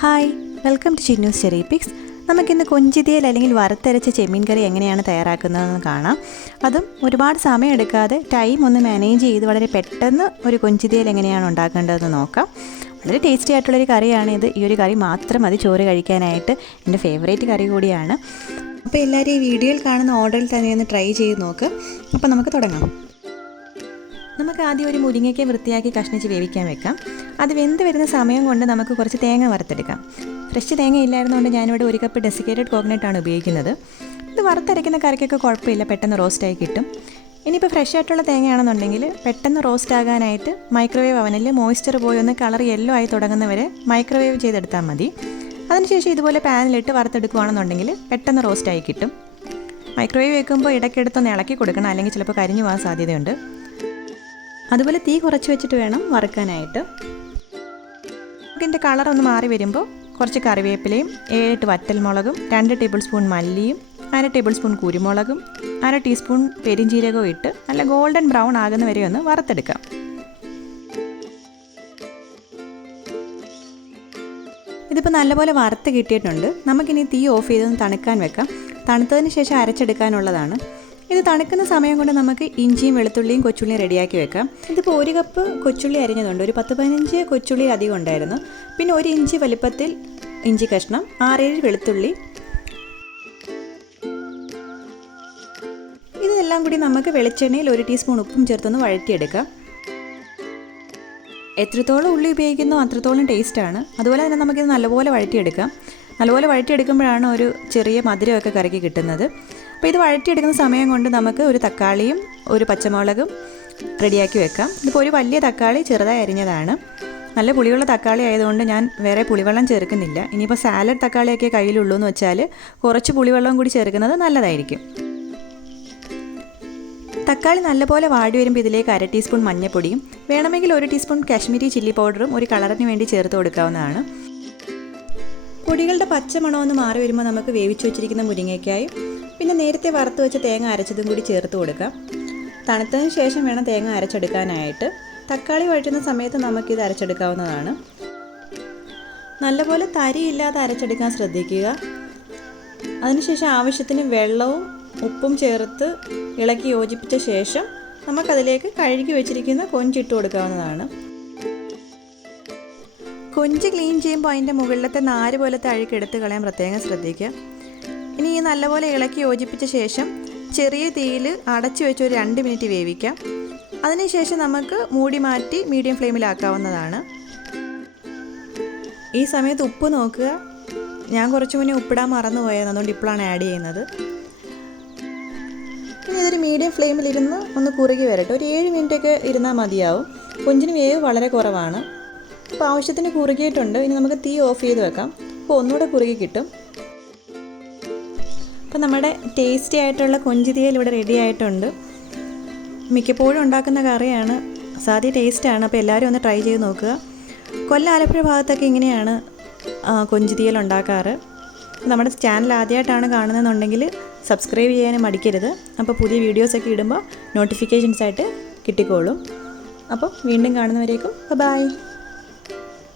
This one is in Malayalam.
Hi, welcome to Chinnu's Cherrypicks. നമുക്കിന്ന് കൊഞ്ചു തീയൽ അല്ലെങ്കിൽ വറുത്തരച്ച ചെമ്മീൻ കറി എങ്ങനെയാണ് തയ്യാറാക്കുന്നതെന്ന് കാണാം. അതും ഒരുപാട് സമയം എടുക്കാതെ ടൈം ഒന്ന് മാനേജ് ചെയ്ത് വളരെ പെട്ടെന്ന് ഒരു കൊഞ്ചു തീയൽ എങ്ങനെയാണ് ഉണ്ടാക്കേണ്ടതെന്ന് നോക്കാം. വളരെ ടേസ്റ്റി ആയിട്ടുള്ളൊരു കറിയാണ് ഇത്. ഈ ഒരു കറി മാത്രം മതി ചോറ് കഴിക്കാനായിട്ട്. എൻ്റെ ഫേവറേറ്റ് കറി കൂടിയാണ്. അപ്പോൾ എല്ലാവരും ഈ വീഡിയോയിൽ കാണുന്ന ഓർഡറിൽ തന്നെ ഒന്ന് ട്രൈ ചെയ്ത് നോക്ക്. അപ്പോൾ നമുക്ക് തുടങ്ങാം. നമുക്ക് ആദ്യം ഒരു മുരിങ്ങയ്ക്ക വൃത്തിയാക്കി കഷ്ണിച്ച് വേവിക്കാൻ വെക്കാം. അത് വെന്ത് വരുന്ന സമയം കൊണ്ട് നമുക്ക് കുറച്ച് തേങ്ങ വറുത്തെടുക്കാം. ഫ്രഷ് തേങ്ങ ഇല്ലായിരുന്നുകൊണ്ട് ഞാനിവിടെ 1 കപ്പ് ഡെസിക്കേറ്റഡ് കോക്കനട്ടാണ് ഉപയോഗിക്കുന്നത്. ഇത് വറുത്തരയ്ക്കുന്ന കറിക്കൊക്കെ കുഴപ്പമില്ല, പെട്ടെന്ന് റോസ്റ്റായി കിട്ടും. ഇനിയിപ്പോൾ ഫ്രഷ് ആയിട്ടുള്ള തേങ്ങയാണെന്നുണ്ടെങ്കിൽ പെട്ടെന്ന് റോസ്റ്റ് ആകാനായിട്ട് മൈക്രോവേവ് അവനിൽ മോയ്സ്ചർ പോയി ഒന്ന് കളർ യെല്ലോ ആയി തുടങ്ങുന്നവരെ മൈക്രോവേവ് ചെയ്തെടുത്താൽ മതി. അതിനുശേഷം ഇതുപോലെ പാനിലിട്ട് വറുത്തെടുക്കുകയാണെന്നുണ്ടെങ്കിൽ പെട്ടെന്ന് റോസ്റ്റായി കിട്ടും. മൈക്രോവേവ് വെക്കുമ്പോൾ ഇടയ്ക്കെടുത്തൊന്ന് ഇളക്കി കൊടുക്കണം, അല്ലെങ്കിൽ ചിലപ്പോൾ കരിഞ്ഞു പോകാൻ സാധ്യതയുണ്ട്. അതുപോലെ തീ കുറച്ച് വെച്ചിട്ട് വേണം വറുക്കാനായിട്ട്. ഇതിൻ്റെ കളറൊന്ന് മാറി വരുമ്പോൾ കുറച്ച് കറിവേപ്പിലയും 7-8 വറ്റൽമുളകും 2 ടേബിൾ സ്പൂൺ മല്ലിയും 1/2 ടേബിൾ സ്പൂൺ കുരുമുളകും 1/2 ടീസ്പൂൺ പെരിഞ്ജീരകവും ഇട്ട് നല്ല ഗോൾഡൻ ബ്രൗൺ ആകുന്ന വരെ ഒന്ന് വറുത്തെടുക്കാം. ഇതിപ്പോൾ നല്ലപോലെ വറുത്ത് കിട്ടിയിട്ടുണ്ട്. നമുക്കിനി തീ ഓഫ് ചെയ്തൊന്ന് തണുക്കാൻ വെക്കാം. തണുത്തതിന് ശേഷം അരച്ചെടുക്കാനുള്ളതാണ്. ഇത് തണുക്കുന്ന സമയം കൊണ്ട് നമുക്ക് ഇഞ്ചിയും വെളുത്തുള്ളിയും കൊച്ചുള്ളിയും റെഡിയാക്കി വെക്കാം. ഇതിപ്പോൾ 1 കപ്പ് കൊച്ചുള്ളി അരിഞ്ഞതുണ്ട്. ഒരു 10-15 കൊച്ചുള്ളി അധികം ഉണ്ടായിരുന്നു. പിന്നെ 1 ഇഞ്ച് വലിപ്പത്തിൽ ഇഞ്ചി കഷ്ണം, 6-7 വെളുത്തുള്ളി. ഇതെല്ലാം കൂടി നമുക്ക് വെളിച്ചെണ്ണയിൽ 1 ടീസ്പൂൺ ഉപ്പും ചേർത്തൊന്ന് വഴറ്റിയെടുക്കാം. എത്രത്തോളം ഉള്ളി ഉപയോഗിക്കുന്നോ അത്രത്തോളം ടേസ്റ്റാണ്. അതുപോലെ തന്നെ നമുക്കിത് നല്ലപോലെ വഴറ്റിയെടുക്കാം. നല്ലപോലെ വഴറ്റിയെടുക്കുമ്പോഴാണ് ഒരു ചെറിയ മധുരമൊക്കെ കറിക്ക് കിട്ടുന്നത്. അപ്പോൾ ഇത് വഴറ്റിയെടുക്കുന്ന സമയം കൊണ്ട് നമുക്ക് ഒരു തക്കാളിയും 1 പച്ചമുളകും റെഡിയാക്കി വെക്കാം. ഇതിപ്പോൾ ഒരു വലിയ തക്കാളി ചെറുതായി അരിഞ്ഞതാണ്. നല്ല പുളിയുള്ള തക്കാളി ആയതുകൊണ്ട് ഞാൻ വേറെ പുളിവെള്ളം ചേർക്കുന്നില്ല. ഇനിയിപ്പോൾ സാലഡ് തക്കാളിയൊക്കെ കയ്യിലുള്ളൂ എന്ന് വെച്ചാൽ കുറച്ച് പുളിവെള്ളം കൂടി ചേർക്കുന്നത് നല്ലതായിരിക്കും. തക്കാളി നല്ലപോലെ വാടി വരുമ്പോൾ ഇതിലേക്ക് 1/2 ടീസ്പൂൺ മഞ്ഞൾപ്പൊടിയും വേണമെങ്കിൽ 1 ടീസ്പൂൺ കാശ്മീരി ചില്ലി പൗഡറും ഒരു കളറിന് വേണ്ടി ചേർത്ത് കൊടുക്കാവുന്നതാണ്. പൊടികളുടെ പച്ചമണമൊന്ന് മാറി വരുമ്പോൾ നമുക്ക് വേവിച്ച് വെച്ചിരിക്കുന്ന മുരിങ്ങയ്ക്കായും പിന്നെ നേരത്തെ വറുത്ത് വെച്ച തേങ്ങ അരച്ചതും കൂടി ചേർത്ത് കൊടുക്കാം. തണുത്തതിന് ശേഷം വേണം തേങ്ങ അരച്ചെടുക്കാനായിട്ട്. തക്കാളി വഴറ്റുന്ന സമയത്ത് നമുക്കിത് അരച്ചെടുക്കാവുന്നതാണ്. നല്ലപോലെ തരിയില്ലാതെ അരച്ചെടുക്കാൻ ശ്രദ്ധിക്കുക. അതിനുശേഷം ആവശ്യത്തിന് വെള്ളവും ഉപ്പും ചേർത്ത് ഇളക്കി യോജിപ്പിച്ച ശേഷം നമുക്കതിലേക്ക് കഴുകി വെച്ചിരിക്കുന്ന കൊഞ്ചിട്ട് കൊടുക്കാവുന്നതാണ്. കൊഞ്ച് ക്ലീൻ ചെയ്യുമ്പോൾ അതിൻ്റെ മുകളിലത്തെ നാര് പോലത്തെ അഴുക്ക് എടുത്ത് കളയാൻ പ്രത്യേകം ശ്രദ്ധിക്കുക. ഇനി ഈ നല്ലപോലെ ഇളക്കി യോജിപ്പിച്ച ശേഷം ചെറിയ തീയിൽ അടച്ചു വെച്ച് ഒരു 2 മിനിറ്റ് വേവിക്കാം. അതിനുശേഷം നമുക്ക് മൂടി മാറ്റി മീഡിയം ഫ്ലെയിമിലാക്കാവുന്നതാണ്. ഈ സമയത്ത് ഉപ്പ് നോക്കുക. ഞാൻ കുറച്ച് മുന്നേ ഉപ്പിടാൻ മറന്നുപോയത്, അതുകൊണ്ട് ഇപ്പോഴാണ് ആഡ് ചെയ്യുന്നത്. ഇനി ഇതൊരു മീഡിയം ഫ്ലെയിമിലിരുന്ന് ഒന്ന് കുറുകി വരട്ടെ. ഒരു 7 മിനിറ്റൊക്കെ ഇരുന്നാൽ മതിയാവും. കൊഞ്ചിന് വേവ് വളരെ കുറവാണ്. അപ്പോൾ ആവശ്യത്തിന് കുറുകിയിട്ടുണ്ട്. ഇനി നമുക്ക് തീ ഓഫ് ചെയ്ത് വെക്കാം. അപ്പോൾ ഒന്നുകൂടെ കുറുകി കിട്ടും. അപ്പോൾ നമ്മുടെ ടേസ്റ്റി ആയിട്ടുള്ള കൊഞ്ചു തീയൽ ഇവിടെ റെഡി ആയിട്ടുണ്ട്. മിക്കപ്പോഴും ഉണ്ടാക്കുന്ന കറിയാണ്, സാധ്യ ടേസ്റ്റാണ്. അപ്പോൾ എല്ലാവരും ഒന്ന് ട്രൈ ചെയ്ത് നോക്കുക. കൊല്ലം ആലപ്പുഴ ഭാഗത്തൊക്കെ ഇങ്ങനെയാണ് കൊഞ്ചു തീയൽ ഉണ്ടാക്കാറ്. നമ്മുടെ ചാനൽ ആദ്യമായിട്ടാണ് കാണുന്നതെന്നുണ്ടെങ്കിൽ സബ്സ്ക്രൈബ് ചെയ്യാനും മടിക്കരുത്. അപ്പോൾ പുതിയ വീഡിയോസൊക്കെ ഇടുമ്പോൾ നോട്ടിഫിക്കേഷൻസായിട്ട് കിട്ടിക്കോളും. അപ്പോൾ വീണ്ടും കാണുന്നവരേക്കും ബൈ.